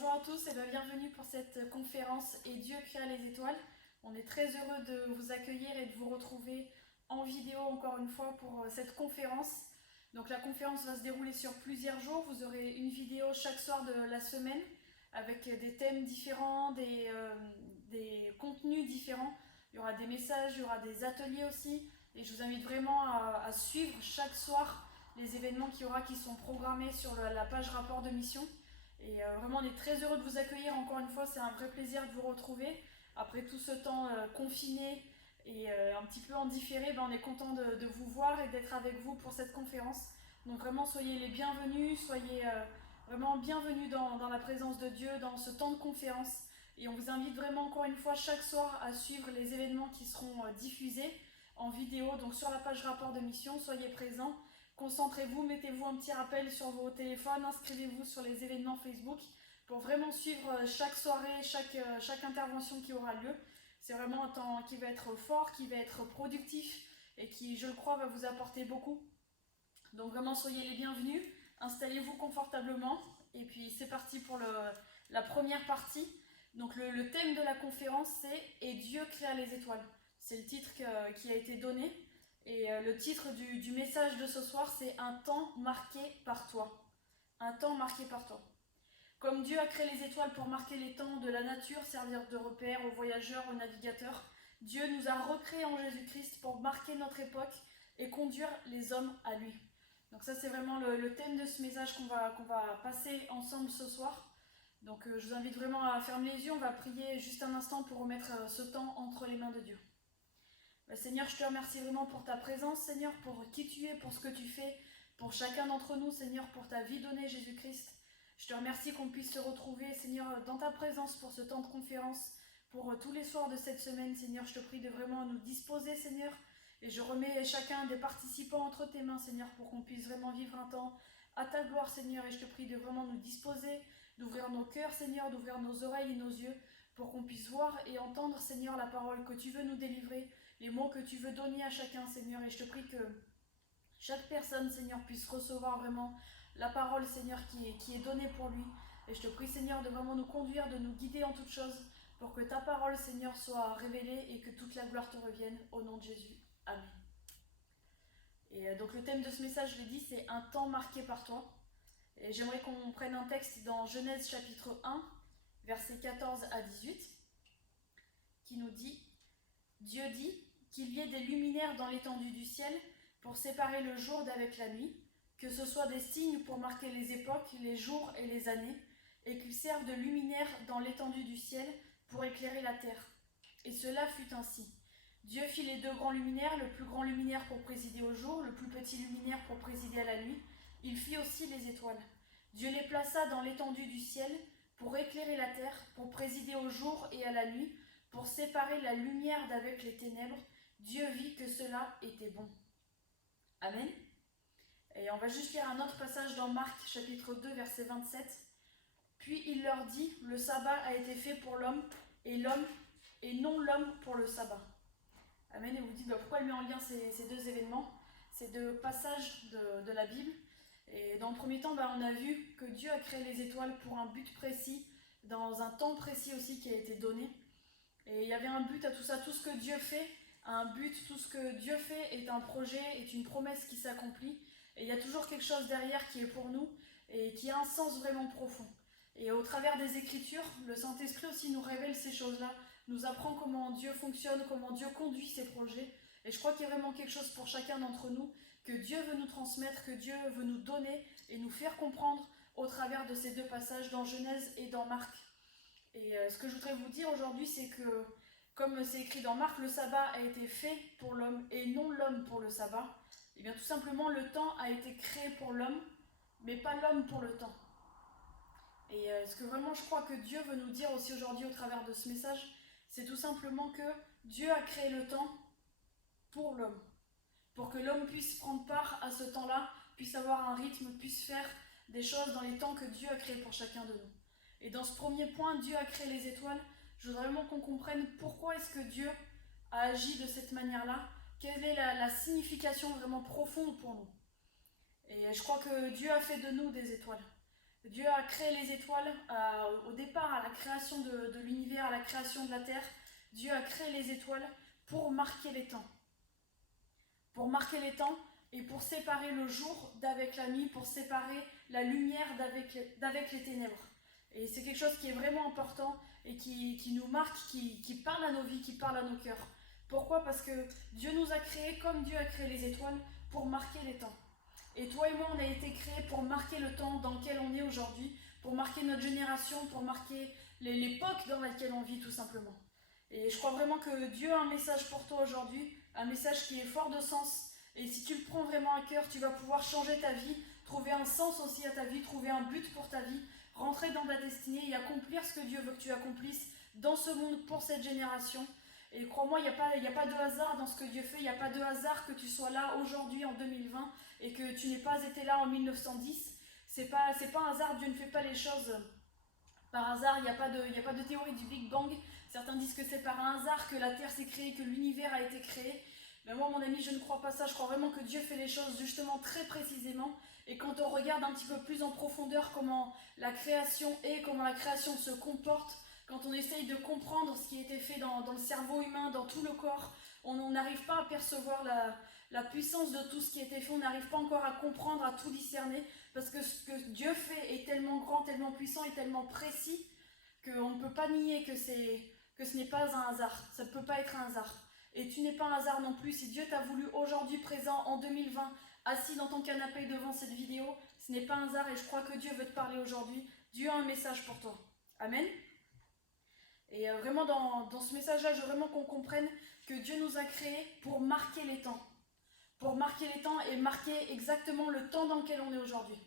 Bonjour à tous et bienvenue pour cette conférence Et Dieu créa les étoiles. On est très heureux de vous accueillir et de vous retrouver en vidéo encore une fois pour cette conférence. Donc la conférence va se dérouler sur plusieurs jours. Vous aurez une vidéo chaque soir de la semaine avec des thèmes différents, des contenus différents. Il y aura des messages, il y aura des ateliers aussi. Et je vous invite vraiment à suivre chaque soir les événements qu'il y aura qui sont programmés sur la page rapport de mission. Et vraiment, on est très heureux de vous accueillir. Encore une fois, c'est un vrai plaisir de vous retrouver. Après tout ce temps confiné et un petit peu en différé, on est content de vous voir et d'être avec vous pour cette conférence. Donc vraiment, soyez les bienvenus, soyez vraiment bienvenus dans la présence de Dieu, dans ce temps de conférence. Et on vous invite vraiment encore une fois chaque soir à suivre les événements qui seront diffusés en vidéo, donc sur la page rapport de mission. Soyez présents. Concentrez-vous, mettez-vous un petit rappel sur vos téléphones, inscrivez-vous sur les événements Facebook pour vraiment suivre chaque soirée, chaque intervention qui aura lieu. C'est vraiment un temps qui va être fort, qui va être productif et qui, je le crois, va vous apporter beaucoup. Donc vraiment, soyez les bienvenus, installez-vous confortablement et puis c'est parti pour la première partie. Donc le thème de la conférence, c'est « Et Dieu créa les étoiles ». C'est le titre qui a été donné. Et le titre du message de ce soir, c'est « Un temps marqué par toi ». Un temps marqué par toi. Comme Dieu a créé les étoiles pour marquer les temps de la nature, servir de repère aux voyageurs, aux navigateurs, Dieu nous a recréés en Jésus-Christ pour marquer notre époque et conduire les hommes à lui. Donc ça, c'est vraiment le thème de ce message qu'on va passer ensemble ce soir. Donc je vous invite vraiment à fermer les yeux, on va prier juste un instant pour remettre ce temps entre les mains de Dieu. Seigneur, je te remercie vraiment pour ta présence, Seigneur, pour qui tu es, pour ce que tu fais, pour chacun d'entre nous, Seigneur, pour ta vie donnée, Jésus-Christ. Je te remercie qu'on puisse se retrouver, Seigneur, dans ta présence pour ce temps de conférence, pour tous les soirs de cette semaine, Seigneur. Je te prie de vraiment nous disposer, Seigneur, et je remets chacun des participants entre tes mains, Seigneur, pour qu'on puisse vraiment vivre un temps à ta gloire, Seigneur, et je te prie de vraiment nous disposer, d'ouvrir nos cœurs, Seigneur, d'ouvrir nos oreilles et nos yeux, pour qu'on puisse voir et entendre, Seigneur, la parole que tu veux nous délivrer, les mots que tu veux donner à chacun, Seigneur, et je te prie que chaque personne, Seigneur, puisse recevoir vraiment la parole, Seigneur, qui est donnée pour lui. Et je te prie, Seigneur, de vraiment nous conduire, de nous guider en toutes choses, pour que ta parole, Seigneur, soit révélée et que toute la gloire te revienne, au nom de Jésus. Amen. Et donc le thème de ce message, je l'ai dit, c'est « Un temps marqué par toi ». Et j'aimerais qu'on prenne un texte dans Genèse chapitre 1, versets 14 à 18, qui nous dit « Dieu dit qu'il y ait des luminaires dans l'étendue du ciel pour séparer le jour d'avec la nuit, que ce soit des signes pour marquer les époques, les jours et les années, et qu'ils servent de luminaires dans l'étendue du ciel pour éclairer la terre. Et cela fut ainsi. Dieu fit les deux grands luminaires, le plus grand luminaire pour présider au jour, le plus petit luminaire pour présider à la nuit. Il fit aussi les étoiles. Dieu les plaça dans l'étendue du ciel pour éclairer la terre, pour présider au jour et à la nuit, pour séparer la lumière d'avec les ténèbres. Dieu vit que cela était bon. » Amen. Et on va juste lire un autre passage dans Marc chapitre 2 verset 27. Puis il leur dit, le sabbat a été fait pour l'homme et non l'homme pour le sabbat. Amen. Et vous dites, pourquoi il met en lien ces deux événements, ces deux passages de la Bible. Et dans le premier temps, on a vu que Dieu a créé les étoiles pour un but précis, dans un temps précis aussi qui a été donné. Et il y avait un but à tout ça, tout ce que Dieu fait, un but, tout ce que Dieu fait est un projet, est une promesse qui s'accomplit. Et il y a toujours quelque chose derrière qui est pour nous et qui a un sens vraiment profond. Et au travers des Écritures, le Saint-Esprit aussi nous révèle ces choses-là, nous apprend comment Dieu fonctionne, comment Dieu conduit ses projets. Et je crois qu'il y a vraiment quelque chose pour chacun d'entre nous que Dieu veut nous transmettre, que Dieu veut nous donner et nous faire comprendre au travers de ces deux passages dans Genèse et dans Marc. Et ce que je voudrais vous dire aujourd'hui, c'est que, comme c'est écrit dans Marc, le sabbat a été fait pour l'homme et non l'homme pour le sabbat. Et bien tout simplement, le temps a été créé pour l'homme, mais pas l'homme pour le temps. Et ce que vraiment je crois que Dieu veut nous dire aussi aujourd'hui au travers de ce message, c'est tout simplement que Dieu a créé le temps pour l'homme. Pour que l'homme puisse prendre part à ce temps-là, puisse avoir un rythme, puisse faire des choses dans les temps que Dieu a créés pour chacun de nous. Et dans ce premier point, Dieu a créé les étoiles. Je voudrais vraiment qu'on comprenne pourquoi est-ce que Dieu a agi de cette manière-là, quelle est la signification vraiment profonde pour nous. Et je crois que Dieu a fait de nous des étoiles. Dieu a créé les étoiles au départ, à la création de l'univers, à la création de la terre. Dieu a créé les étoiles pour marquer les temps. Pour marquer les temps et pour séparer le jour d'avec la nuit, pour séparer la lumière d'avec les ténèbres. Et c'est quelque chose qui est vraiment important et qui nous marque, qui parle à nos vies, qui parle à nos cœurs. Pourquoi? Parce que Dieu nous a créés comme Dieu a créé les étoiles pour marquer les temps. Et toi et moi, on a été créés pour marquer le temps dans lequel on est aujourd'hui, pour marquer notre génération, pour marquer l'époque dans laquelle on vit tout simplement. Et je crois vraiment que Dieu a un message pour toi aujourd'hui, un message qui est fort de sens. Et si tu le prends vraiment à cœur, tu vas pouvoir changer ta vie, trouver un sens aussi à ta vie, trouver un but pour ta vie, rentrer dans ta destinée et accomplir ce que Dieu veut que tu accomplisses dans ce monde pour cette génération. Et crois-moi, il n'y a pas de hasard dans ce que Dieu fait, il n'y a pas de hasard que tu sois là aujourd'hui en 2020 et que tu n'aies pas été là en 1910. C'est pas un hasard, Dieu ne fait pas les choses par hasard, il n'y a pas de théorie du Big Bang. Certains disent que c'est par un hasard que la Terre s'est créée, que l'univers a été créé. Mais moi, mon ami, je ne crois pas ça. Je crois vraiment que Dieu fait les choses justement très précisément. Et quand on regarde un petit peu plus en profondeur comment la création est, comment la création se comporte, quand on essaye de comprendre ce qui a été fait dans le cerveau humain, dans tout le corps, on n'arrive pas à percevoir la puissance de tout ce qui a été fait. On n'arrive pas encore à comprendre, à tout discerner. Parce que ce que Dieu fait est tellement grand, tellement puissant et tellement précis qu'on ne peut pas nier que ce n'est pas un hasard. Ça ne peut pas être un hasard. Et tu n'es pas un hasard non plus. Si Dieu t'a voulu aujourd'hui présent en 2020, assis dans ton canapé devant cette vidéo, ce n'est pas un hasard et je crois que Dieu veut te parler aujourd'hui. Dieu a un message pour toi. Amen. Et vraiment dans ce message-là, je veux vraiment qu'on comprenne que Dieu nous a créés pour marquer les temps. Pour marquer les temps et marquer exactement le temps dans lequel on est aujourd'hui.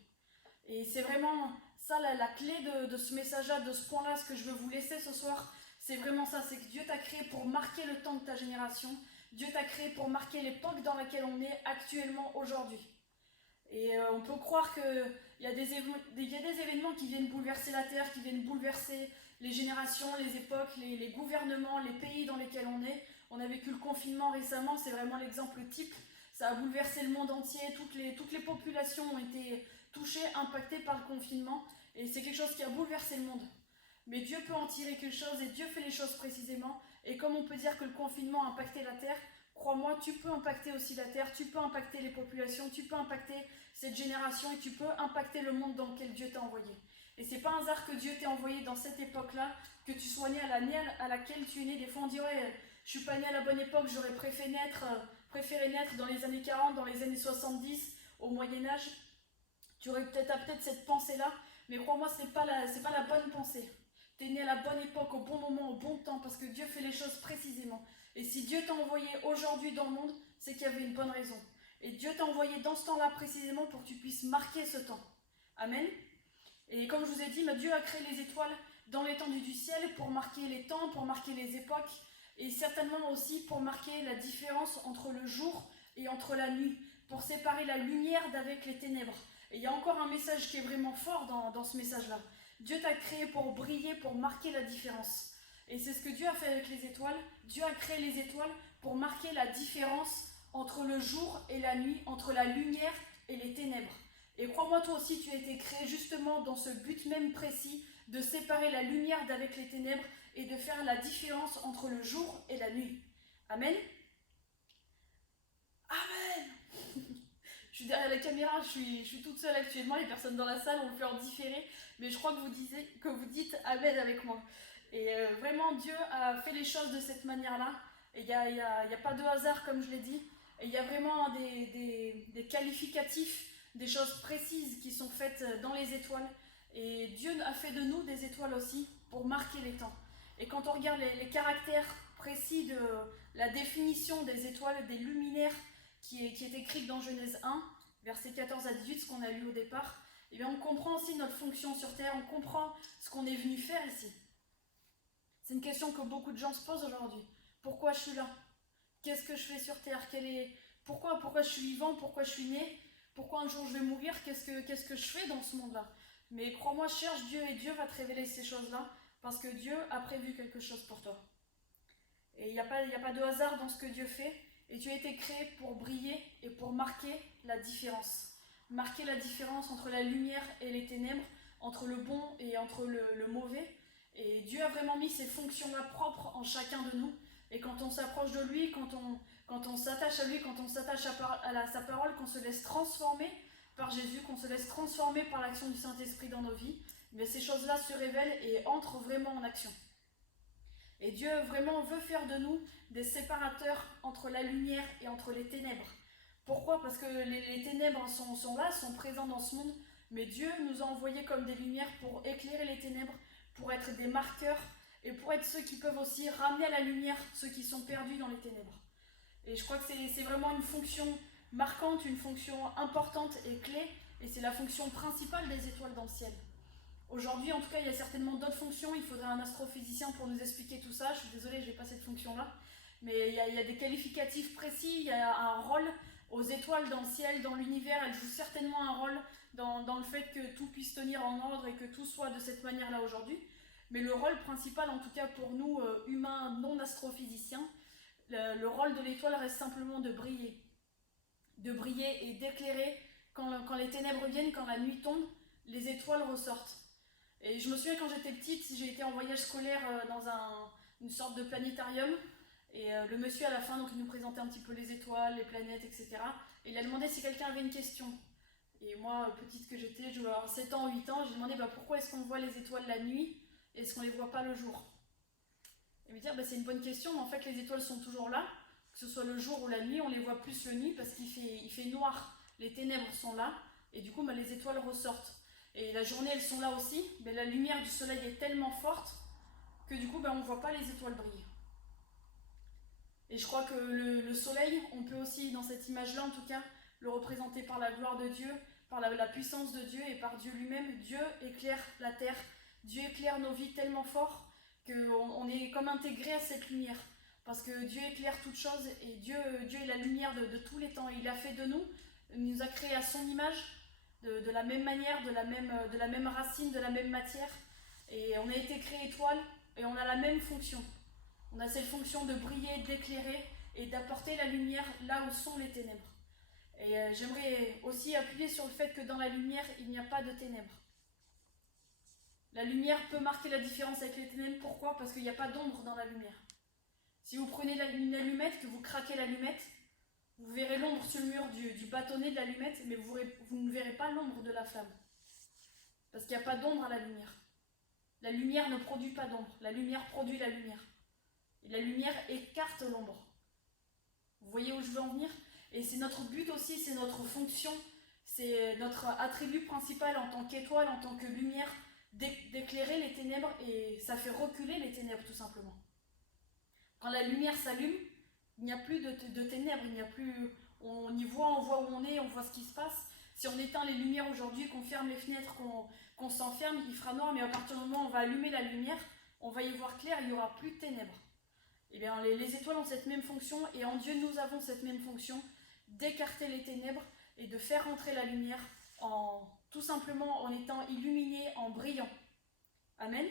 Et c'est vraiment ça la clé de ce message-là, de ce point-là, ce que je veux vous laisser ce soir. C'est vraiment ça, c'est que Dieu t'a créé pour marquer le temps de ta génération. Dieu t'a créé pour marquer l'époque dans laquelle on est actuellement aujourd'hui. Et on peut croire qu'il y a des événements qui viennent bouleverser la terre, qui viennent bouleverser les générations, les époques, les gouvernements, les pays dans lesquels on est. On a vécu le confinement récemment, c'est vraiment l'exemple type. Ça a bouleversé le monde entier, toutes les populations ont été touchées, impactées par le confinement. Et c'est quelque chose qui a bouleversé le monde. Mais Dieu peut en tirer quelque chose et Dieu fait les choses précisément. Et comme on peut dire que le confinement a impacté la terre, crois-moi, tu peux impacter aussi la terre, tu peux impacter les populations, tu peux impacter cette génération et tu peux impacter le monde dans lequel Dieu t'a envoyé. Et c'est pas un hasard que Dieu t'ait envoyé dans cette époque-là, que tu sois né à l'année à laquelle tu es né. Des fois on dit ouais, je suis pas né à la bonne époque, j'aurais préféré naître dans les années 40, dans les années 70, au Moyen-Âge. Tu aurais peut-être cette pensée-là, mais crois-moi, c'est pas la bonne pensée. Tu es né à la bonne époque, au bon moment, au bon temps, parce que Dieu fait les choses précisément. Et si Dieu t'a envoyé aujourd'hui dans le monde, c'est qu'il y avait une bonne raison. Et Dieu t'a envoyé dans ce temps-là précisément pour que tu puisses marquer ce temps. Amen. Et comme je vous ai dit, Dieu a créé les étoiles dans l'étendue du ciel pour marquer les temps, pour marquer les époques, et certainement aussi pour marquer la différence entre le jour et entre la nuit, pour séparer la lumière d'avec les ténèbres. Et il y a encore un message qui est vraiment fort dans ce message-là. Dieu t'a créé pour briller, pour marquer la différence. Et c'est ce que Dieu a fait avec les étoiles. Dieu a créé les étoiles pour marquer la différence entre le jour et la nuit, entre la lumière et les ténèbres. Et crois-moi, toi aussi, tu as été créé justement dans ce but même précis de séparer la lumière d'avec les ténèbres et de faire la différence entre le jour et la nuit. Amen. Amen. Je suis derrière la caméra, je suis toute seule actuellement, les personnes dans la salle, on le fait en différé, mais je crois que vous dites Amen avec moi. Et vraiment, Dieu a fait les choses de cette manière-là, et il n'y a pas de hasard comme je l'ai dit, et il y a vraiment des qualificatifs, des choses précises qui sont faites dans les étoiles, et Dieu a fait de nous des étoiles aussi pour marquer les temps. Et quand on regarde les caractères précis de la définition des étoiles, des luminaires, qui est écrite dans Genèse 1, versets 14 à 18, ce qu'on a lu au départ, et bien on comprend aussi notre fonction sur Terre, on comprend ce qu'on est venu faire ici. C'est une question que beaucoup de gens se posent aujourd'hui. Pourquoi je suis là? Qu'est-ce que je fais sur Terre? Pourquoi je suis vivant? Pourquoi je suis né? Pourquoi un jour je vais mourir? Qu'est-ce que je fais dans ce monde-là? Mais crois-moi, cherche Dieu et Dieu va te révéler ces choses-là parce que Dieu a prévu quelque chose pour toi. Et il n'y a pas de hasard dans ce que Dieu fait. Et tu as été créé pour briller et pour marquer la différence. Marquer la différence entre la lumière et les ténèbres, entre le bon et entre le mauvais. Et Dieu a vraiment mis ces fonctions-là propres en chacun de nous. Et quand on s'approche de lui, quand on s'attache à lui, quand on s'attache à sa parole, qu'on se laisse transformer par Jésus, qu'on se laisse transformer par l'action du Saint-Esprit dans nos vies, mais ces choses-là se révèlent et entrent vraiment en action. Et Dieu vraiment veut faire de nous des séparateurs entre la lumière et entre les ténèbres. Pourquoi? Parce que les ténèbres sont là, sont présents dans ce monde, mais Dieu nous a envoyés comme des lumières pour éclairer les ténèbres, pour être des marqueurs et pour être ceux qui peuvent aussi ramener à la lumière ceux qui sont perdus dans les ténèbres. Et je crois que c'est vraiment une fonction marquante, une fonction importante et clé, et c'est la fonction principale des étoiles dans le ciel. Aujourd'hui, en tout cas, il y a certainement d'autres fonctions. Il faudrait un astrophysicien pour nous expliquer tout ça. Je suis désolée, je n'ai pas cette fonction-là. Mais il y a des qualificatifs précis, il y a un rôle aux étoiles dans le ciel, dans l'univers. Elles jouent certainement un rôle dans le fait que tout puisse tenir en ordre et que tout soit de cette manière-là aujourd'hui. Mais le rôle principal, en tout cas pour nous, humains non astrophysiciens, le rôle de l'étoile reste simplement de briller. De briller et d'éclairer. Quand les ténèbres viennent, quand la nuit tombe, les étoiles ressortent. Et je me souviens quand j'étais petite, j'ai été en voyage scolaire dans une sorte de planétarium. Et le monsieur à la fin, donc, il nous présentait un petit peu les étoiles, les planètes, etc. Et il a demandé si quelqu'un avait une question. Et moi, petite que j'étais, je devais avoir 7 ans, 8 ans, j'ai demandé pourquoi est-ce qu'on voit les étoiles la nuit et est-ce qu'on ne les voit pas le jour. Et me dire, c'est une bonne question, mais en fait les étoiles sont toujours là, que ce soit le jour ou la nuit, on les voit plus le nuit parce qu'il fait noir, les ténèbres sont là, et du coup les étoiles ressortent. Et la journée, elles sont là aussi, mais la lumière du soleil est tellement forte que du coup, on ne voit pas les étoiles briller. Et je crois que le soleil, on peut aussi, dans cette image-là en tout cas, le représenter par la gloire de Dieu, par la puissance de Dieu et par Dieu lui-même. Dieu éclaire la terre, Dieu éclaire nos vies tellement fort qu'on est comme intégré à cette lumière. Parce que Dieu éclaire toutes choses et Dieu est la lumière de tous les temps. Il a fait de nous, il nous a créés à son image, de la même manière, de la même racine, de la même matière. Et on a été créé étoile et on a la même fonction. On a cette fonction de briller, d'éclairer et d'apporter la lumière là où sont les ténèbres. Et j'aimerais aussi appuyer sur le fait que dans la lumière, il n'y a pas de ténèbres. La lumière peut marquer la différence avec les ténèbres. Pourquoi? Parce qu'il n'y a pas d'ombre dans la lumière. Si vous prenez une allumette, que vous craquez l'allumette, vous verrez l'ombre sur le mur du bâtonnet de l'allumette, mais vous ne verrez pas l'ombre de la flamme. Parce qu'il n'y a pas d'ombre à la lumière. La lumière ne produit pas d'ombre. La lumière produit la lumière. Et la lumière écarte l'ombre. Vous voyez où je veux en venir? Et c'est notre but aussi, c'est notre fonction, c'est notre attribut principal en tant qu'étoile, en tant que lumière, d'éclairer les ténèbres, et ça fait reculer les ténèbres tout simplement. Quand la lumière s'allume, il n'y a plus de ténèbres, il n'y a plus, on y voit, on voit où on est, on voit ce qui se passe. Si on éteint les lumières aujourd'hui, qu'on ferme les fenêtres, qu'on s'enferme, il fera noir, mais à partir du moment où on va allumer la lumière, on va y voir clair, il n'y aura plus de ténèbres. Eh bien, les étoiles ont cette même fonction, et en Dieu nous avons cette même fonction d'écarter les ténèbres et de faire entrer la lumière tout simplement en étant illuminé, en brillant. Amen.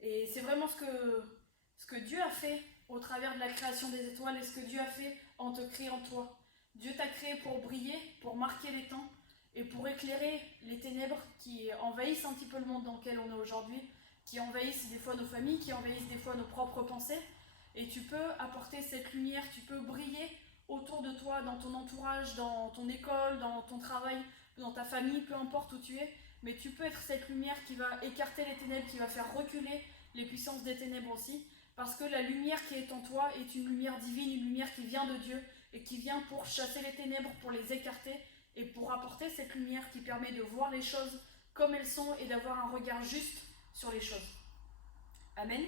Et c'est vraiment ce que Dieu a fait au travers de la création des étoiles et ce que Dieu a fait en te créant toi. Dieu t'a créé pour briller, pour marquer les temps et pour éclairer les ténèbres qui envahissent un petit peu le monde dans lequel on est aujourd'hui, qui envahissent des fois nos familles, qui envahissent des fois nos propres pensées. Et tu peux apporter cette lumière, tu peux briller autour de toi, dans ton entourage, dans ton école, dans ton travail, dans ta famille, peu importe où tu es, mais tu peux être cette lumière qui va écarter les ténèbres, qui va faire reculer les puissances des ténèbres aussi, parce que la lumière qui est en toi est une lumière divine, une lumière qui vient de Dieu et qui vient pour chasser les ténèbres, pour les écarter et pour apporter cette lumière qui permet de voir les choses comme elles sont et d'avoir un regard juste sur les choses. Amen.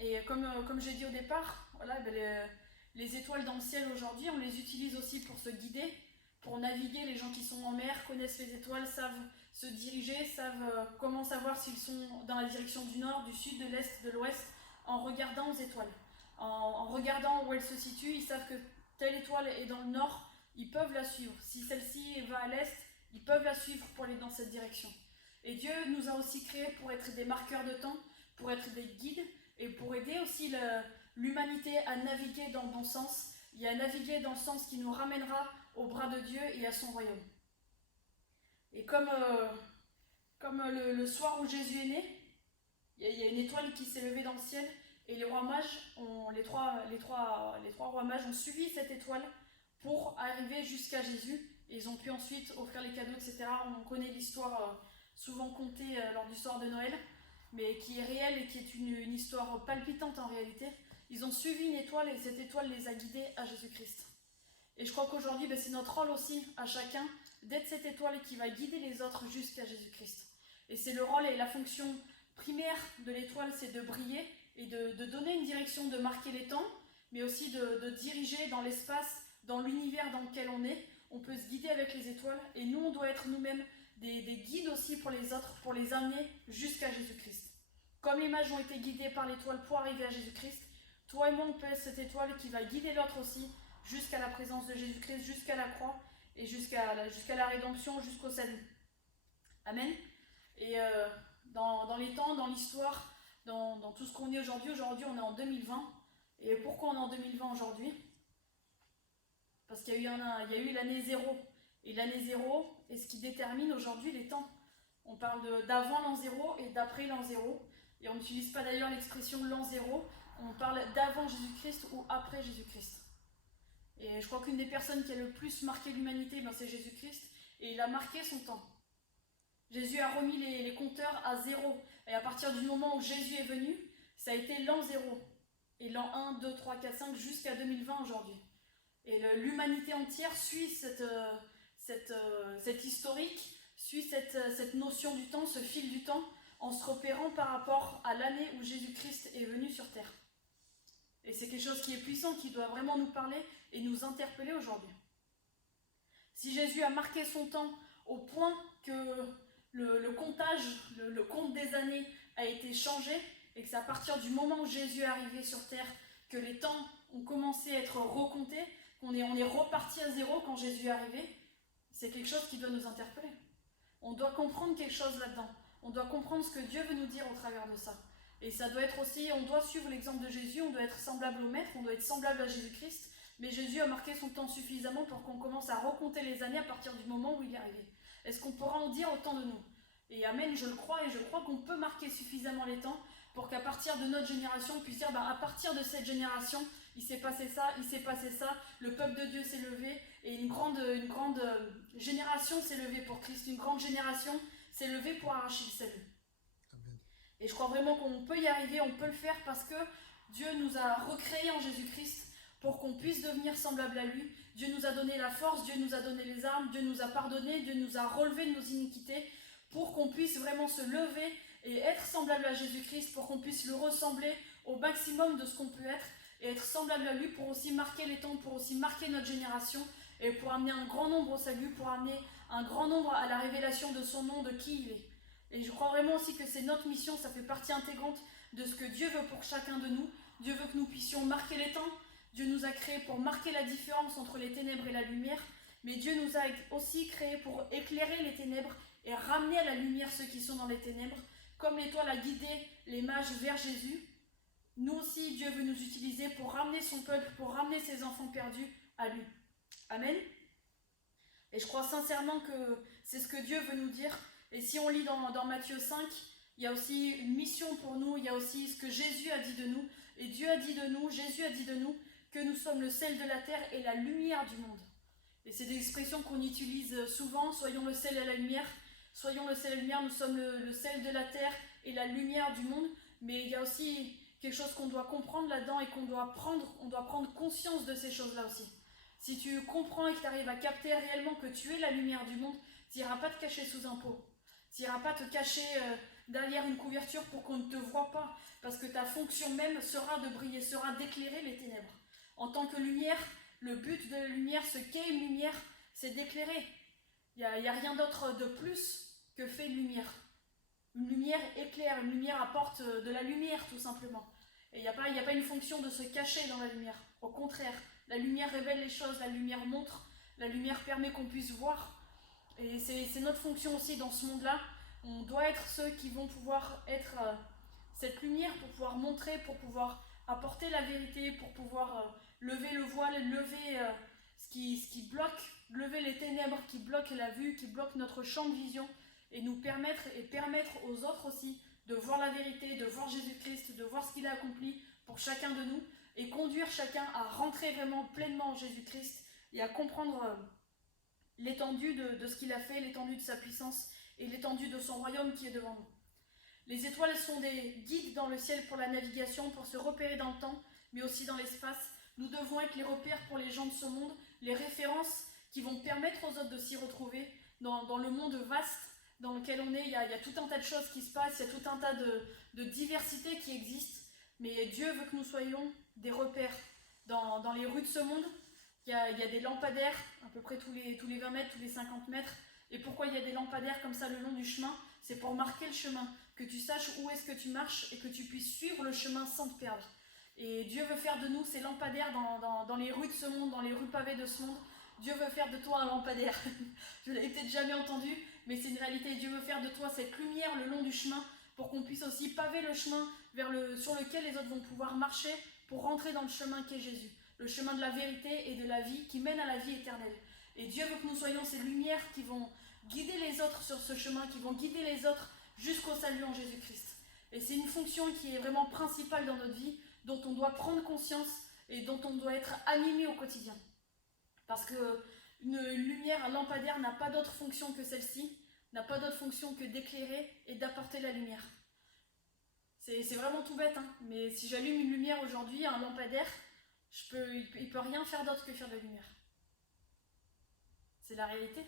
Et comme j'ai dit au départ, voilà, les étoiles dans le ciel aujourd'hui, on les utilise aussi pour se guider, pour naviguer. Les gens qui sont en mer connaissent les étoiles, savent se diriger, savent comment savoir s'ils sont dans la direction du nord, du sud, de l'est, de l'ouest, en regardant aux étoiles. En regardant où elles se situent, ils savent que telle étoile est dans le nord, ils peuvent la suivre. Si celle-ci va à l'est, ils peuvent la suivre pour aller dans cette direction. Et Dieu nous a aussi créés pour être des marqueurs de temps, pour être des guides, et pour aider aussi l'humanité à naviguer dans le bon sens, et à naviguer dans le sens qui nous ramènera au bras de Dieu et à son royaume. Et comme Comme le soir où Jésus est né, il y a une étoile qui s'est levée dans le ciel et les rois mages, les trois rois mages ont suivi cette étoile pour arriver jusqu'à Jésus. Et ils ont pu ensuite offrir les cadeaux, etc. On connaît l'histoire souvent contée lors du soir de Noël, mais qui est réelle et qui est une histoire palpitante en réalité. Ils ont suivi une étoile et cette étoile les a guidés à Jésus-Christ. Et je crois qu'aujourd'hui, c'est notre rôle aussi à chacun d'être cette étoile qui va guider les autres jusqu'à Jésus-Christ. Et c'est le rôle et la fonction primaire de l'étoile, c'est de briller et de donner une direction, de marquer les temps, mais aussi de diriger dans l'espace, dans l'univers dans lequel on est. On peut se guider avec les étoiles et nous, on doit être nous-mêmes des guides aussi pour les autres, pour les amener jusqu'à Jésus-Christ. Comme les mages ont été guidés par l'étoile pour arriver à Jésus-Christ, toi et moi, on peut être cette étoile qui va guider l'autre aussi jusqu'à la présence de Jésus-Christ, jusqu'à la croix et jusqu'à la rédemption, jusqu'au salut. Amen. Et dans les temps, dans l'histoire, dans tout ce qu'on est aujourd'hui, on est en 2020. Et pourquoi on est en 2020 aujourd'hui? Parce qu'il y a eu l'année 0. Et l'année 0 est ce qui détermine aujourd'hui les temps. On parle d'avant l'an 0 et d'après l'an 0. Et on n'utilise pas d'ailleurs l'expression l'an 0. On parle d'avant Jésus-Christ ou après Jésus-Christ. Et je crois qu'une des personnes qui a le plus marqué l'humanité, c'est Jésus-Christ. Et il a marqué son temps. Jésus a remis les compteurs à 0. Et à partir du moment où Jésus est venu, ça a été l'an 0. Et l'an 1, 2, 3, 4, 5 jusqu'à 2020 aujourd'hui. Et l'humanité entière suit cette historique, suit cette notion du temps, ce fil du temps, en se repérant par rapport à l'année où Jésus-Christ est venu sur terre. Et c'est quelque chose qui est puissant, qui doit vraiment nous parler et nous interpeller aujourd'hui. Si Jésus a marqué son temps au point que le comptage, le compte des années a été changé, et que c'est à partir du moment où Jésus est arrivé sur terre que les temps ont commencé à être recomptés, on est reparti à 0 quand Jésus est arrivé, c'est quelque chose qui doit nous interpeller. On doit comprendre quelque chose là-dedans. On doit comprendre ce que Dieu veut nous dire au travers de ça. Et ça doit être aussi, on doit suivre l'exemple de Jésus, on doit être semblable au Maître, on doit être semblable à Jésus-Christ, mais Jésus a marqué son temps suffisamment pour qu'on commence à recompter les années à partir du moment où il est arrivé. Est-ce qu'on pourra en dire autant de nous? Et amen, je le crois, et je crois qu'on peut marquer suffisamment les temps pour qu'à partir de notre génération, on puisse dire, à partir de cette génération, il s'est passé ça, le peuple de Dieu s'est levé, et une grande génération s'est levée pour Christ, une grande génération s'est levée pour arracher le salut. Amen. Et je crois vraiment qu'on peut y arriver, on peut le faire parce que Dieu nous a recréés en Jésus-Christ pour qu'on puisse devenir semblable à lui. Dieu nous a donné la force, Dieu nous a donné les armes, Dieu nous a pardonné, Dieu nous a relevé de nos iniquités pour qu'on puisse vraiment se lever et être semblable à Jésus-Christ, pour qu'on puisse le ressembler au maximum de ce qu'on peut être et être semblable à lui pour aussi marquer les temps, pour aussi marquer notre génération et pour amener un grand nombre au salut, pour amener un grand nombre à la révélation de son nom, de qui il est. Et je crois vraiment aussi que c'est notre mission, ça fait partie intégrante de ce que Dieu veut pour chacun de nous. Dieu veut que nous puissions marquer les temps. Dieu nous a créés pour marquer la différence entre les ténèbres et la lumière, mais Dieu nous a aussi créés pour éclairer les ténèbres et ramener à la lumière ceux qui sont dans les ténèbres. Comme l'étoile a guidé les mages vers Jésus, nous aussi, Dieu veut nous utiliser pour ramener son peuple, pour ramener ses enfants perdus à lui. Amen. Et je crois sincèrement que c'est ce que Dieu veut nous dire. Et si on lit dans Matthieu 5, il y a aussi une mission pour nous, il y a aussi ce que Jésus a dit de nous. Et Dieu a dit de nous, Jésus a dit de nous, que nous sommes le sel de la terre et la lumière du monde. Et c'est des expressions qu'on utilise souvent, soyons le sel et la lumière. Soyons le sel et la lumière, nous sommes le sel de la terre et la lumière du monde. Mais il y a aussi quelque chose qu'on doit comprendre là-dedans et on doit prendre conscience de ces choses-là aussi. Si tu comprends et que tu arrives à capter réellement que tu es la lumière du monde, tu n'iras pas te cacher sous un pot. Tu n'iras pas te cacher derrière une couverture pour qu'on ne te voit pas. Parce que ta fonction même sera de briller, sera d'éclairer les ténèbres. En tant que lumière, le but de la lumière, ce qu'est une lumière, c'est d'éclairer. Il n'y a rien d'autre de plus que fait une lumière. Une lumière éclaire, une lumière apporte de la lumière tout simplement. Et il n'y a pas une fonction de se cacher dans la lumière. Au contraire, la lumière révèle les choses, la lumière montre, la lumière permet qu'on puisse voir. Et c'est notre fonction aussi dans ce monde-là. On doit être ceux qui vont pouvoir être cette lumière pour pouvoir montrer, pour pouvoir apporter la vérité, pour pouvoir lever le voile, lever ce qui bloque, lever les ténèbres qui bloquent la vue, qui bloquent notre champ de vision et nous permettre aux autres aussi de voir la vérité, de voir Jésus-Christ, de voir ce qu'il a accompli pour chacun de nous et conduire chacun à rentrer vraiment pleinement en Jésus-Christ et à comprendre l'étendue de ce qu'il a fait, l'étendue de sa puissance et l'étendue de son royaume qui est devant nous. Les étoiles sont des guides dans le ciel pour la navigation, pour se repérer dans le temps, mais aussi dans l'espace. Nous devons être les repères pour les gens de ce monde, les références qui vont permettre aux autres de s'y retrouver dans le monde vaste dans lequel on est. Il y a tout un tas de choses qui se passent, il y a tout un tas de diversités qui existent, mais Dieu veut que nous soyons des repères dans les rues de ce monde. Il y a des lampadaires à peu près tous les 20 mètres, tous les 50 mètres. Et pourquoi il y a des lampadaires comme ça le long du chemin? C'est pour marquer le chemin, que tu saches où est-ce que tu marches et que tu puisses suivre le chemin sans te perdre. Et Dieu veut faire de nous ces lampadaires dans les rues de ce monde, dans les rues pavées de ce monde. Dieu veut faire de toi un lampadaire. Je ne l'avais peut-être jamais entendu, mais c'est une réalité. Dieu veut faire de toi cette lumière le long du chemin pour qu'on puisse aussi paver le chemin sur lequel les autres vont pouvoir marcher pour rentrer dans le chemin qu'est Jésus. Le chemin de la vérité et de la vie qui mène à la vie éternelle. Et Dieu veut que nous soyons ces lumières qui vont guider les autres sur ce chemin, qui vont guider les autres jusqu'au salut en Jésus-Christ. Et c'est une fonction qui est vraiment principale dans notre vie, dont on doit prendre conscience et dont on doit être animé au quotidien. Parce qu'une lumière, un lampadaire n'a pas d'autre fonction que celle-ci, n'a pas d'autre fonction que d'éclairer et d'apporter la lumière. C'est vraiment tout bête, hein, mais si j'allume une lumière aujourd'hui, un lampadaire, il peut rien faire d'autre que faire de la lumière. C'est la réalité.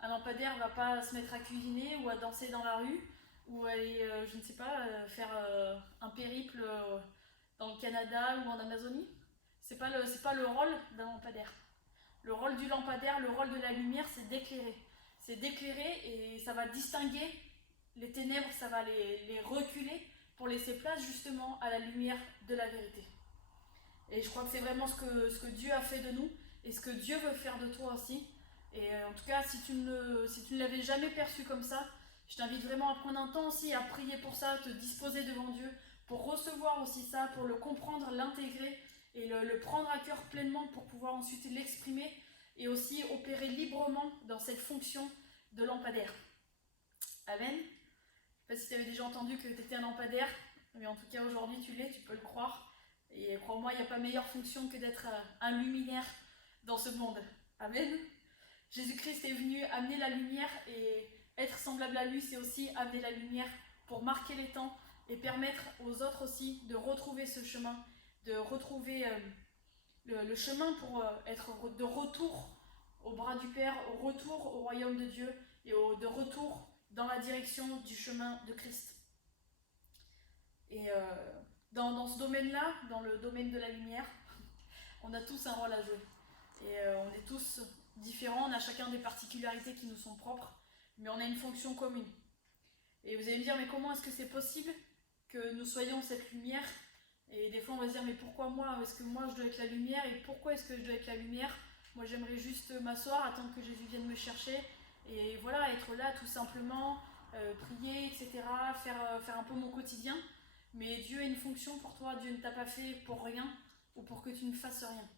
Un lampadaire ne va pas se mettre à cuisiner ou à danser dans la rue ou aller, je ne sais pas, faire un périple dans le Canada ou en Amazonie. C'est pas le rôle d'un lampadaire. Le rôle du lampadaire, le rôle de la lumière, c'est d'éclairer. C'est d'éclairer et ça va distinguer les ténèbres, ça va les reculer pour laisser place justement à la lumière de la vérité. Et je crois que c'est vraiment ce que Dieu a fait de nous et ce que Dieu veut faire de toi aussi. Et en tout cas, si tu ne l'avais jamais perçu comme ça, je t'invite vraiment à prendre un temps aussi à prier pour ça, te disposer devant Dieu, pour recevoir aussi ça, pour le comprendre, l'intégrer et le prendre à cœur pleinement pour pouvoir ensuite l'exprimer et aussi opérer librement dans cette fonction de lampadaire. Amen. Je ne sais pas si tu avais déjà entendu que tu étais un lampadaire, mais en tout cas aujourd'hui tu l'es, tu peux le croire. Et crois-moi, il n'y a pas meilleure fonction que d'être un luminaire dans ce monde. Amen. Jésus-Christ est venu amener la lumière et être semblable à lui, c'est aussi amener la lumière pour marquer les temps et permettre aux autres aussi de retrouver ce chemin, de retrouver le chemin pour être de retour au bras du Père, au retour au royaume de Dieu et de retour dans la direction du chemin de Christ. Et dans ce domaine-là, dans le domaine de la lumière, on a tous un rôle à jouer. Et on est tous différents, on a chacun des particularités qui nous sont propres, mais on a une fonction commune. Et vous allez me dire, mais comment est-ce que c'est possible que nous soyons cette lumière? Et des fois on va se dire, mais pourquoi moi? Est-ce que moi je dois être la lumière? Et pourquoi est-ce que je dois être la lumière? Moi j'aimerais juste m'asseoir, attendre que Jésus vienne me chercher, et voilà, être là tout simplement, prier, etc., faire un peu mon quotidien. Mais Dieu a une fonction pour toi, Dieu ne t'a pas fait pour rien, ou pour que tu ne fasses rien.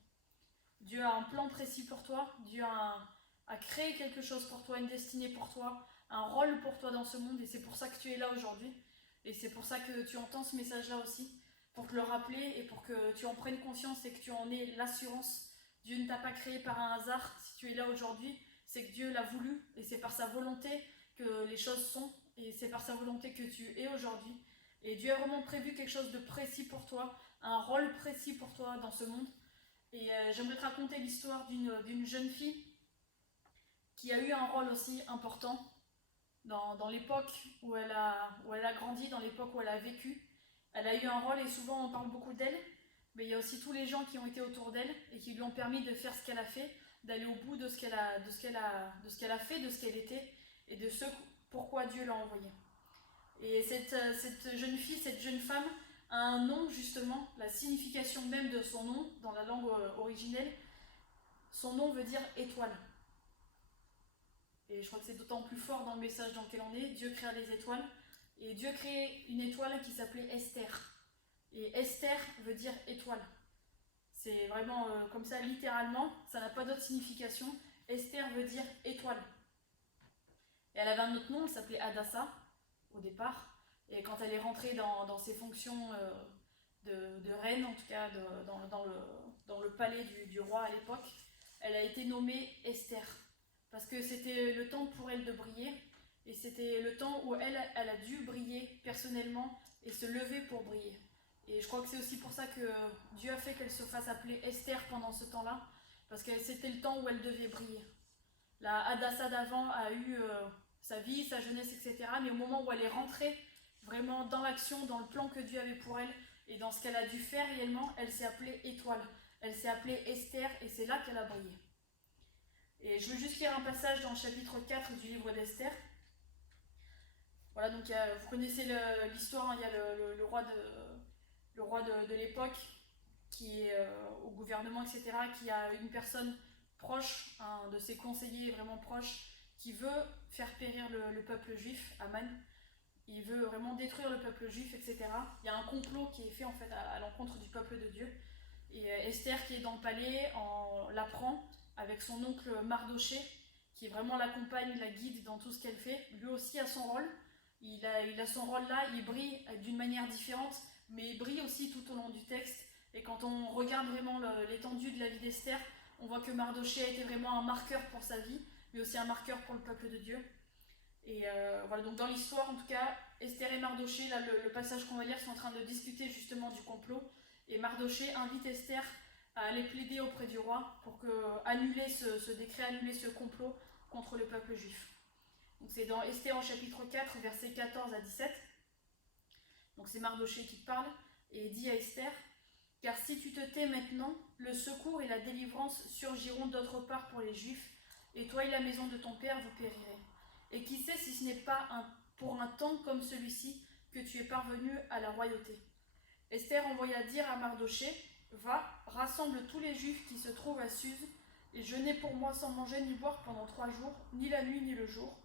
Dieu a un plan précis pour toi, Dieu a créé quelque chose pour toi, une destinée pour toi, un rôle pour toi dans ce monde, et c'est pour ça que tu es là aujourd'hui. Et c'est pour ça que tu entends ce message-là aussi, pour te le rappeler et pour que tu en prennes conscience et que tu en aies l'assurance. Dieu ne t'a pas créé par un hasard. Si tu es là aujourd'hui, c'est que Dieu l'a voulu et c'est par sa volonté que les choses sont et c'est par sa volonté que tu es aujourd'hui. Et Dieu a vraiment prévu quelque chose de précis pour toi, un rôle précis pour toi dans ce monde. Et j'aimerais te raconter l'histoire d'une jeune fille qui a eu un rôle aussi important dans l'époque où elle a grandi, dans l'époque où elle a vécu. Elle a eu un rôle et souvent on parle beaucoup d'elle, mais il y a aussi tous les gens qui ont été autour d'elle et qui lui ont permis de faire ce qu'elle a fait, d'aller au bout de ce qu'elle a fait, de ce qu'elle était et de ce pourquoi Dieu l'a envoyée. Et cette jeune fille, cette jeune femme a un nom justement, la signification même de son nom dans la langue originelle, son nom veut dire étoile. Et je crois que c'est d'autant plus fort dans le message dans lequel on est. Dieu créa les étoiles. Et Dieu crée une étoile qui s'appelait Esther. Et Esther veut dire étoile. C'est vraiment comme ça, littéralement. Ça n'a pas d'autre signification. Esther veut dire étoile. Et elle avait un autre nom, elle s'appelait Hadassa au départ. Et quand elle est rentrée dans ses fonctions de reine, en tout cas dans le palais du roi à l'époque, elle a été nommée Esther. Parce que c'était le temps pour elle de briller. Et c'était le temps où elle a dû briller personnellement et se lever pour briller. Et je crois que c'est aussi pour ça que Dieu a fait qu'elle se fasse appeler Esther pendant ce temps-là. Parce que c'était le temps où elle devait briller. La Hadassa d'avant a eu sa vie, sa jeunesse, etc. Mais au moment où elle est rentrée vraiment dans l'action, dans le plan que Dieu avait pour elle, et dans ce qu'elle a dû faire réellement, elle s'est appelée Étoile. Elle s'est appelée Esther, et c'est là qu'elle a brillé. Et je veux juste lire un passage dans le chapitre 4 du livre d'Esther. Voilà, donc vous connaissez l'histoire, hein, il y a le roi de l'époque qui est au gouvernement, etc., qui a une personne proche, un de ses conseillers vraiment proche, qui veut faire périr le peuple juif, Aman. Il veut vraiment détruire le peuple juif, etc. Il y a un complot qui est fait en fait à l'encontre du peuple de Dieu. Et Esther, qui est dans le palais, l'apprend avec son oncle Mardoché, qui vraiment l'accompagne, la guide dans tout ce qu'elle fait. Lui aussi a son rôle. Il a son rôle là, il brille d'une manière différente, mais il brille aussi tout au long du texte. Et quand on regarde vraiment l'étendue de la vie d'Esther, on voit que Mardoché a été vraiment un marqueur pour sa vie, mais aussi un marqueur pour le peuple de Dieu. Et voilà, donc dans l'histoire, en tout cas, Esther et Mardoché, là, le passage qu'on va lire, sont en train de discuter justement du complot. Et Mardoché invite Esther à aller plaider auprès du roi pour annuler ce décret, annuler ce complot contre le peuple juif. Donc c'est dans Esther en chapitre 4, versets 14 à 17. Donc c'est Mardoché qui parle et dit à Esther: « Car si tu te tais maintenant, le secours et la délivrance surgiront d'autre part pour les Juifs, et toi et la maison de ton père vous périrez. Et qui sait si ce n'est pas pour un temps comme celui-ci que tu es parvenu à la royauté. » Esther envoya dire à Mardoché: « Va, rassemble tous les Juifs qui se trouvent à Suse, et jeûnez pour moi sans manger ni boire pendant 3 jours, ni la nuit ni le jour.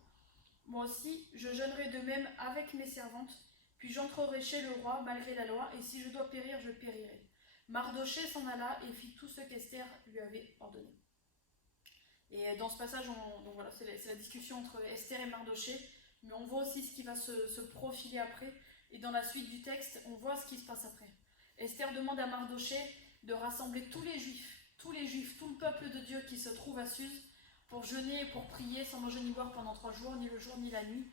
Moi aussi, je jeûnerai de même avec mes servantes, puis j'entrerai chez le roi malgré la loi, et si je dois périr, je périrai. » Mardoché s'en alla et fit tout ce qu'Esther lui avait ordonné. Et dans ce passage, donc voilà, c'est la discussion entre Esther et Mardoché, mais on voit aussi ce qui va se profiler après. Et dans la suite du texte, on voit ce qui se passe après. Esther demande à Mardoché de rassembler tous les Juifs, tout le peuple de Dieu qui se trouve à Suse, pour jeûner et pour prier sans manger ni boire pendant 3 jours, ni le jour ni la nuit,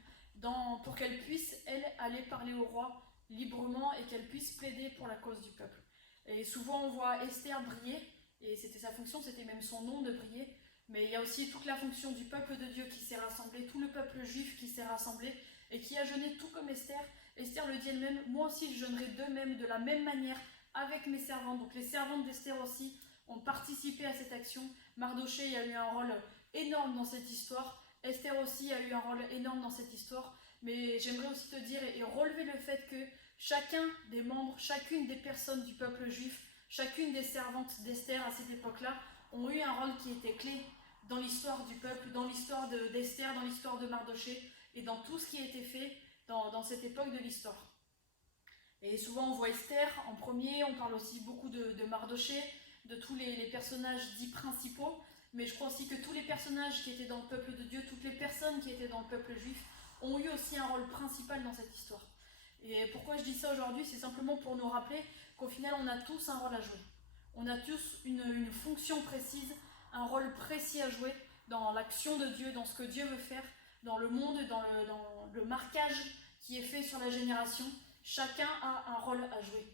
pour qu'elle puisse, elle, aller parler au roi librement et qu'elle puisse plaider pour la cause du peuple. Et souvent on voit Esther briller, et c'était sa fonction, c'était même son nom de briller, mais il y a aussi toute la fonction du peuple de Dieu qui s'est rassemblé, tout le peuple juif qui s'est rassemblé et qui a jeûné tout comme Esther. Esther le dit elle-même: « Moi aussi je jeûnerai de la même manière avec mes servantes. » Donc les servantes d'Esther aussi ont participé à cette action. Mardoché a eu un rôle énorme dans cette histoire. Esther aussi a eu un rôle énorme dans cette histoire. Mais j'aimerais aussi te dire et relever le fait que chacun des membres, chacune des personnes du peuple juif, chacune des servantes d'Esther à cette époque-là ont eu un rôle qui était clé dans l'histoire du peuple, dans l'histoire d'Esther, dans l'histoire de Mardoché et dans tout ce qui a été fait dans cette époque de l'histoire. Et souvent on voit Esther en premier, on parle aussi beaucoup de Mardoché, de tous les personnages dits principaux, mais je crois aussi que tous les personnages qui étaient dans le peuple de Dieu, toutes les personnes qui étaient dans le peuple juif, ont eu aussi un rôle principal dans cette histoire. Et pourquoi je dis ça aujourd'hui, c'est simplement pour nous rappeler qu'au final on a tous un rôle à jouer. On a tous une fonction précise, un rôle précis à jouer dans l'action de Dieu, dans ce que Dieu veut faire, dans le monde, dans le marquage qui est fait sur la génération. Chacun a un rôle à jouer.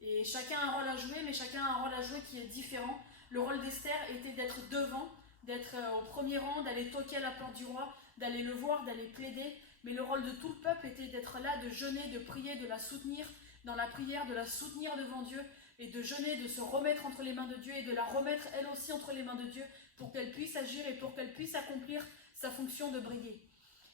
Et chacun a un rôle à jouer, mais chacun a un rôle à jouer qui est différent. Le rôle d'Esther était d'être devant, d'être au premier rang, d'aller toquer à la porte du roi, d'aller le voir, d'aller plaider. Mais le rôle de tout le peuple était d'être là, de jeûner, de prier, de la soutenir dans la prière, de la soutenir devant Dieu, et de jeûner, de se remettre entre les mains de Dieu, et de la remettre elle aussi entre les mains de Dieu, pour qu'elle puisse agir et pour qu'elle puisse accomplir sa fonction de briller.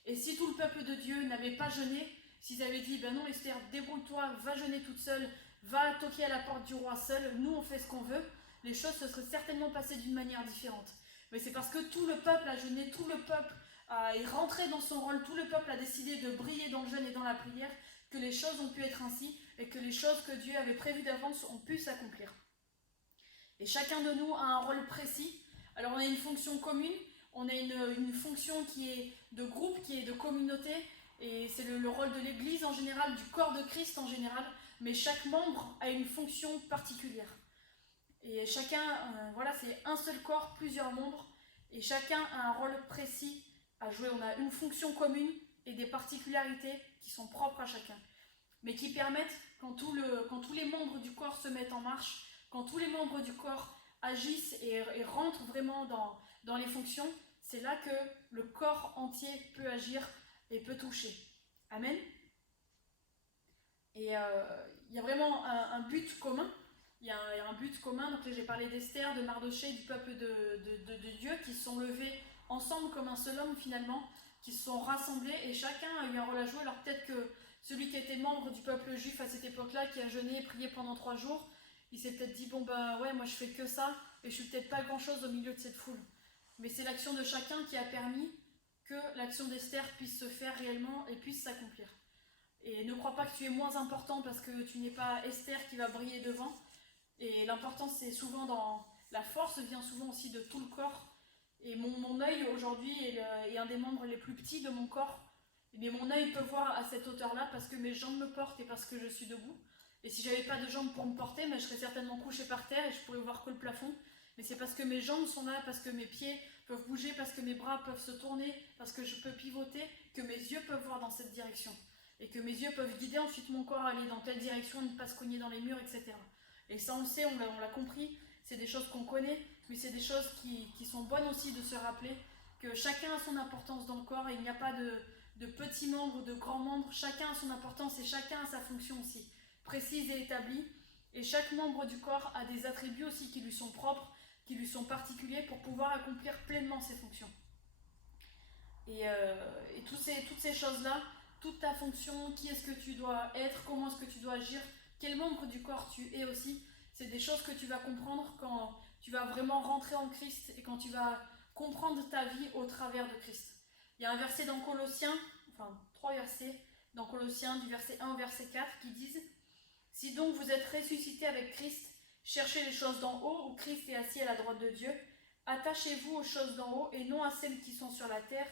Et si tout le peuple de Dieu n'avait pas jeûné, s'ils avaient dit: « Ben non Esther, débrouille-toi, va jeûner toute seule, va toquer à la porte du roi seule, nous on fait ce qu'on veut », les choses se seraient certainement passées d'une manière différente. Mais c'est parce que tout le peuple a jeûné, tout le peuple est rentré dans son rôle, tout le peuple a décidé de briller dans le jeûne et dans la prière, que les choses ont pu être ainsi et que les choses que Dieu avait prévues d'avance ont pu s'accomplir. Et chacun de nous a un rôle précis. Alors on a une fonction commune, on a une fonction qui est de groupe, qui est de communauté, et c'est le rôle de l'Église en général, du corps de Christ en général, mais chaque membre a une fonction particulière. Et chacun, voilà, c'est un seul corps, plusieurs membres, et chacun a un rôle précis à jouer. On a une fonction commune et des particularités qui sont propres à chacun, mais qui permettent, quand tous les membres du corps se mettent en marche, quand tous les membres du corps agissent et rentrent vraiment dans les fonctions, c'est là que le corps entier peut agir et peut toucher. Amen. Et il y a vraiment un but commun. Il y a un but commun. Donc là, j'ai parlé d'Esther, de Mardochée, du peuple de Dieu, qui se sont levés ensemble comme un seul homme finalement, qui se sont rassemblés, et chacun a eu un rôle à jouer. Alors peut-être que celui qui était membre du peuple juif à cette époque-là, qui a jeûné et prié pendant 3 jours, il s'est peut-être dit, bon ben ouais, moi je fais que ça, et je suis peut-être pas grand-chose au milieu de cette foule. Mais c'est l'action de chacun qui a permis que l'action d'Esther puisse se faire réellement et puisse s'accomplir. Et ne crois pas que tu es moins important parce que tu n'es pas Esther qui va briller devant. Et l'importance, c'est souvent la force vient souvent aussi de tout le corps. Et mon œil aujourd'hui est un des membres les plus petits de mon corps. Mais mon œil peut voir à cette hauteur-là parce que mes jambes me portent et parce que je suis debout. Et si j'avais pas de jambes pour me porter, je serais certainement couchée par terre et je pourrais voir que le plafond. Mais c'est parce que mes jambes sont là, parce que mes pieds peuvent bouger, parce que mes bras peuvent se tourner, parce que je peux pivoter, que mes yeux peuvent voir dans cette direction. Et que mes yeux peuvent guider ensuite mon corps à aller dans telle direction, ne pas se cogner dans les murs, etc. Et ça, on le sait, on l'a compris, c'est des choses qu'on connaît, mais c'est des choses qui sont bonnes aussi de se rappeler que chacun a son importance dans le corps et il n'y a pas de petits membres, de grands membres, chacun a son importance et chacun a sa fonction aussi, précise et établie. Et chaque membre du corps a des attributs aussi qui lui sont propres, qui lui sont particuliers pour pouvoir accomplir pleinement ses fonctions. Et toutes ces choses-là, toute ta fonction, qui est-ce que tu dois être, comment est-ce que tu dois agir, quel membre du corps tu es aussi, c'est des choses que tu vas comprendre quand tu vas vraiment rentrer en Christ et quand tu vas comprendre ta vie au travers de Christ. Il y a un verset dans Colossiens, enfin 3 versets dans Colossiens du verset 1 au verset 4 qui disent « Si donc vous êtes ressuscités avec Christ, cherchez les choses d'en haut où Christ est assis à la droite de Dieu. Attachez-vous aux choses d'en haut et non à celles qui sont sur la terre,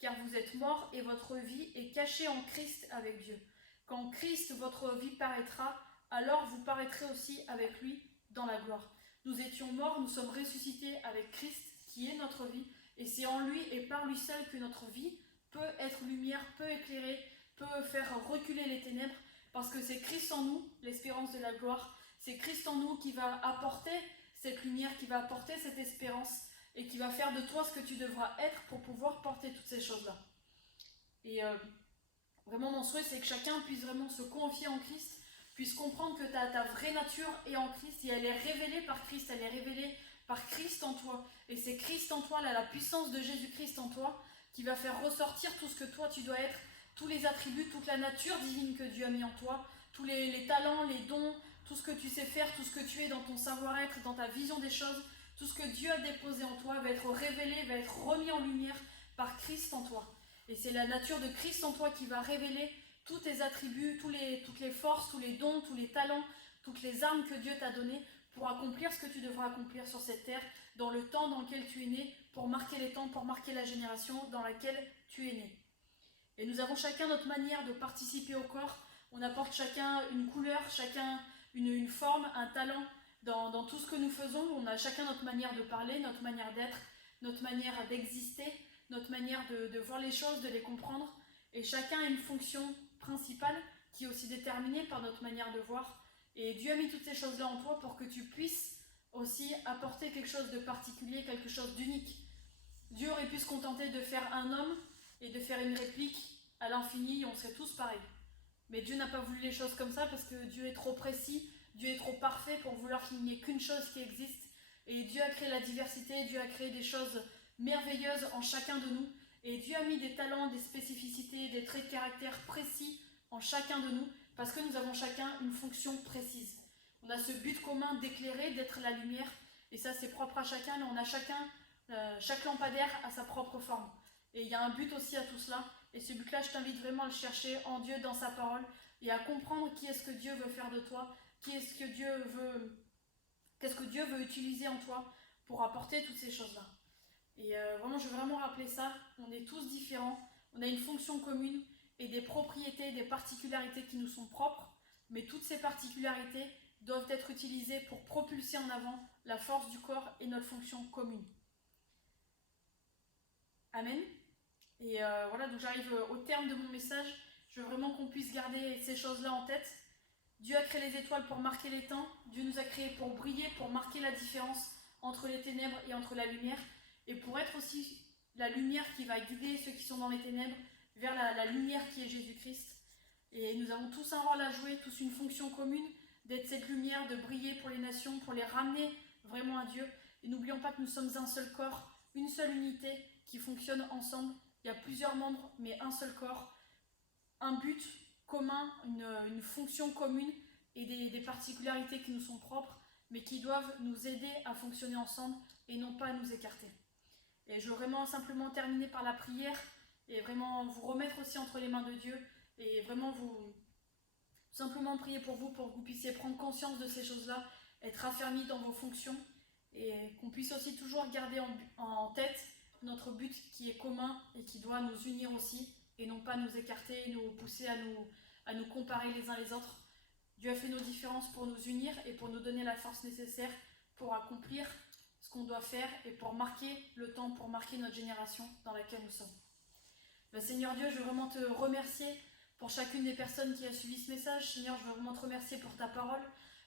car vous êtes morts et votre vie est cachée en Christ avec Dieu. Quand Christ, votre vie, paraîtra, alors vous paraîtrez aussi avec lui dans la gloire. Nous étions morts, nous sommes ressuscités avec Christ, qui est notre vie, et c'est en lui et par lui seul que notre vie peut être lumière, peut éclairer, peut faire reculer les ténèbres, parce que c'est Christ en nous, l'espérance de la gloire. C'est Christ en nous qui va apporter cette lumière, qui va apporter cette espérance, et qui va faire de toi ce que tu devras être pour pouvoir porter toutes ces choses-là. Et vraiment, mon souhait, c'est que chacun puisse vraiment se confier en Christ, puisse comprendre que ta vraie nature est en Christ, et elle est révélée par Christ, elle est révélée par Christ en toi. Et c'est Christ en toi, là, la puissance de Jésus-Christ en toi, qui va faire ressortir tout ce que toi tu dois être, tous les attributs, toute la nature divine que Dieu a mis en toi, tous les talents, les dons, tout ce que tu sais faire, tout ce que tu es dans ton savoir-être, dans ta vision des choses, tout ce que Dieu a déposé en toi va être révélé, va être remis en lumière par Christ en toi. Et c'est la nature de Christ en toi qui va révéler tous tes attributs, toutes les forces, tous les dons, tous les talents, toutes les armes que Dieu t'a données pour accomplir ce que tu devras accomplir sur cette terre, dans le temps dans lequel tu es né, pour marquer les temps, pour marquer la génération dans laquelle tu es né. Et nous avons chacun notre manière de participer au corps. On apporte chacun une couleur, chacun une forme, un talent dans tout ce que nous faisons. On a chacun notre manière de parler, notre manière d'être, notre manière d'exister, notre manière de voir les choses, de les comprendre. Et chacun a une fonction principale qui est aussi déterminée par notre manière de voir. Et Dieu a mis toutes ces choses-là en toi pour que tu puisses aussi apporter quelque chose de particulier, quelque chose d'unique. Dieu aurait pu se contenter de faire un homme et de faire une réplique à l'infini, on serait tous pareils. Mais Dieu n'a pas voulu les choses comme ça parce que Dieu est trop précis, Dieu est trop parfait pour vouloir qu'il n'y ait qu'une chose qui existe. Et Dieu a créé la diversité, Dieu a créé des choses merveilleuses en chacun de nous. Et Dieu a mis des talents, des spécificités, des traits de caractère précis en chacun de nous parce que nous avons chacun une fonction précise. On a ce but commun d'éclairer, d'être la lumière. Et ça, c'est propre à chacun, mais on a chaque lampadaire a sa propre forme. Et il y a un but aussi à tout cela. Et ce but-là, je t'invite vraiment à le chercher en Dieu, dans sa parole, et à comprendre qui est-ce que Dieu veut faire de toi, qu'est-ce que Dieu veut utiliser en toi pour apporter toutes ces choses-là. Et vraiment, je veux vraiment rappeler ça. On est tous différents, on a une fonction commune et des propriétés, des particularités qui nous sont propres, mais toutes ces particularités doivent être utilisées pour propulser en avant la force du corps et notre fonction commune. Amen. Et voilà, donc j'arrive au terme de mon message. Je veux vraiment qu'on puisse garder ces choses-là en tête. Dieu a créé les étoiles pour marquer les temps. Dieu nous a créés pour briller, pour marquer la différence entre les ténèbres et entre la lumière. Et pour être aussi la lumière qui va guider ceux qui sont dans les ténèbres vers la lumière qui est Jésus-Christ. Et nous avons tous un rôle à jouer, tous une fonction commune, d'être cette lumière, de briller pour les nations, pour les ramener vraiment à Dieu. Et n'oublions pas que nous sommes un seul corps, une seule unité qui fonctionne ensemble. Il y a plusieurs membres, mais un seul corps, un but commun, une fonction commune et des particularités qui nous sont propres, mais qui doivent nous aider à fonctionner ensemble et non pas à nous écarter. Et je veux vraiment simplement terminer par la prière et vraiment vous remettre aussi entre les mains de Dieu et vraiment vous simplement prier pour que vous puissiez prendre conscience de ces choses-là, être affermis dans vos fonctions et qu'on puisse aussi toujours garder en tête notre but qui est commun et qui doit nous unir aussi et non pas nous écarter, nous pousser à nous comparer les uns les autres. Dieu a fait nos différences pour nous unir et pour nous donner la force nécessaire pour accomplir ce qu'on doit faire et pour marquer le temps, pour marquer notre génération dans laquelle nous sommes. Seigneur Dieu, je veux vraiment te remercier pour chacune des personnes qui a suivi ce message. Seigneur, je veux vraiment te remercier pour ta parole,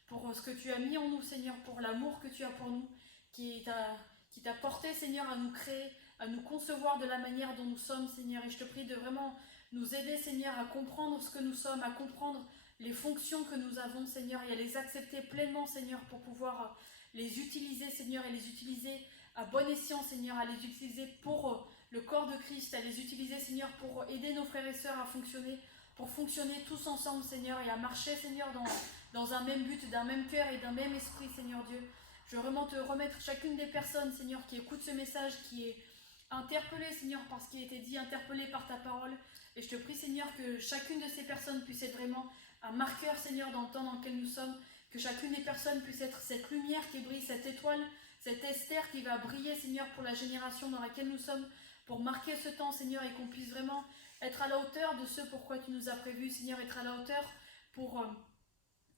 pour ce que tu as mis en nous, Seigneur, pour l'amour que tu as pour nous, qui t'a porté, Seigneur, à nous créer, à nous concevoir de la manière dont nous sommes, Seigneur. Et je te prie de vraiment nous aider, Seigneur, à comprendre ce que nous sommes, à comprendre les fonctions que nous avons, Seigneur, et à les accepter pleinement, Seigneur, pour pouvoir les utiliser, Seigneur, et les utiliser à bon escient, Seigneur, à les utiliser pour le corps de Christ, à les utiliser, Seigneur, pour aider nos frères et sœurs à fonctionner, pour fonctionner tous ensemble, Seigneur, et à marcher, Seigneur, dans un même but, d'un même cœur et d'un même esprit, Seigneur Dieu. Je veux vraiment te remettre chacune des personnes, Seigneur, qui écoutent ce message, qui est interpellée, Seigneur, par ce qui a été dit, interpellée par ta parole. Et je te prie, Seigneur, que chacune de ces personnes puisse être vraiment un marqueur, Seigneur, dans le temps dans lequel nous sommes, que chacune des personnes puisse être cette lumière qui brille, cette étoile, cette Esther qui va briller, Seigneur, pour la génération dans laquelle nous sommes, pour marquer ce temps, Seigneur, et qu'on puisse vraiment être à la hauteur de ce pourquoi tu nous as prévus, Seigneur, être à la hauteur pour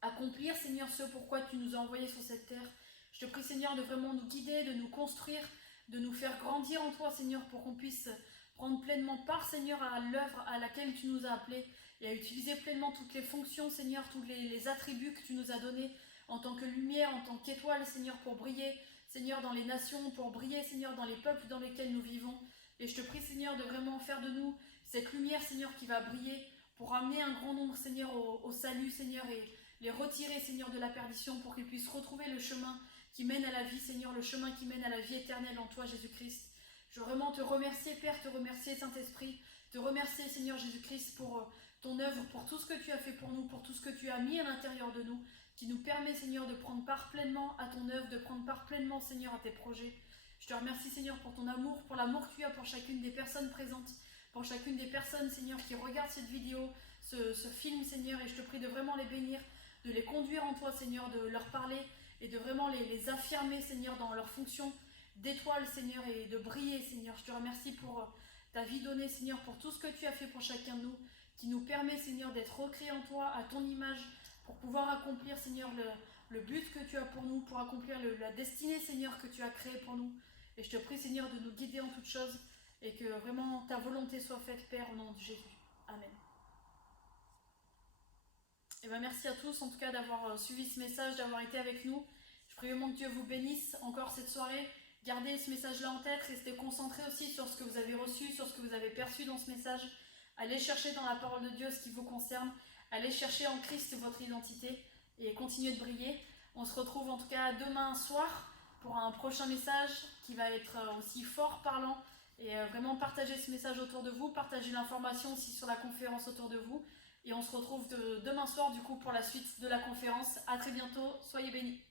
accomplir, Seigneur, ce pourquoi tu nous as envoyés sur cette terre. Je te prie, Seigneur, de vraiment nous guider, de nous construire, de nous faire grandir en toi, Seigneur, pour qu'on puisse prendre pleinement part, Seigneur, à l'œuvre à laquelle tu nous as appelés et à utiliser pleinement toutes les fonctions, Seigneur, tous les attributs que tu nous as donnés en tant que lumière, en tant qu'étoile, Seigneur, pour briller, Seigneur, dans les nations, pour briller, Seigneur, dans les peuples dans lesquels nous vivons. Et je te prie, Seigneur, de vraiment faire de nous cette lumière, Seigneur, qui va briller pour amener un grand nombre, Seigneur, au salut, Seigneur, et les retirer, Seigneur, de la perdition pour qu'ils puissent retrouver le chemin qui mène à la vie, Seigneur, le chemin qui mène à la vie éternelle en toi, Jésus-Christ. Je veux vraiment te remercier, Père, te remercier, Saint-Esprit, te remercier, Seigneur Jésus-Christ, pour ton œuvre, pour tout ce que tu as fait pour nous, pour tout ce que tu as mis à l'intérieur de nous, qui nous permet, Seigneur, de prendre part pleinement à ton œuvre, de prendre part pleinement, Seigneur, à tes projets. Je te remercie, Seigneur, pour ton amour, pour l'amour que tu as pour chacune des personnes présentes, pour chacune des personnes, Seigneur, qui regardent cette vidéo, ce film, Seigneur, et je te prie de vraiment les bénir, de les conduire en toi, Seigneur, de leur parler et de vraiment les affirmer, Seigneur, dans leur fonction d'étoile, Seigneur, et de briller, Seigneur. Je te remercie pour ta vie donnée, Seigneur, pour tout ce que tu as fait pour chacun de nous, qui nous permet, Seigneur, d'être recréés en toi, à ton image, pour pouvoir accomplir, Seigneur, le but que tu as pour nous, pour accomplir la destinée, Seigneur, que tu as créée pour nous. Et je te prie, Seigneur, de nous guider en toutes choses et que vraiment ta volonté soit faite, Père, au nom de Jésus. Amen. Et merci à tous, en tout cas, d'avoir suivi ce message, d'avoir été avec nous. Je prie vraiment que Dieu vous bénisse encore cette soirée. Gardez ce message-là en tête, restez concentrés aussi sur ce que vous avez reçu, sur ce que vous avez perçu dans ce message. Allez chercher dans la parole de Dieu ce qui vous concerne. Allez chercher en Christ votre identité et continuez de briller. On se retrouve en tout cas demain soir pour un prochain message qui va être aussi fort parlant. Et vraiment partagez ce message autour de vous, partagez l'information aussi sur la conférence autour de vous. Et on se retrouve demain soir du coup pour la suite de la conférence. À très bientôt, soyez bénis.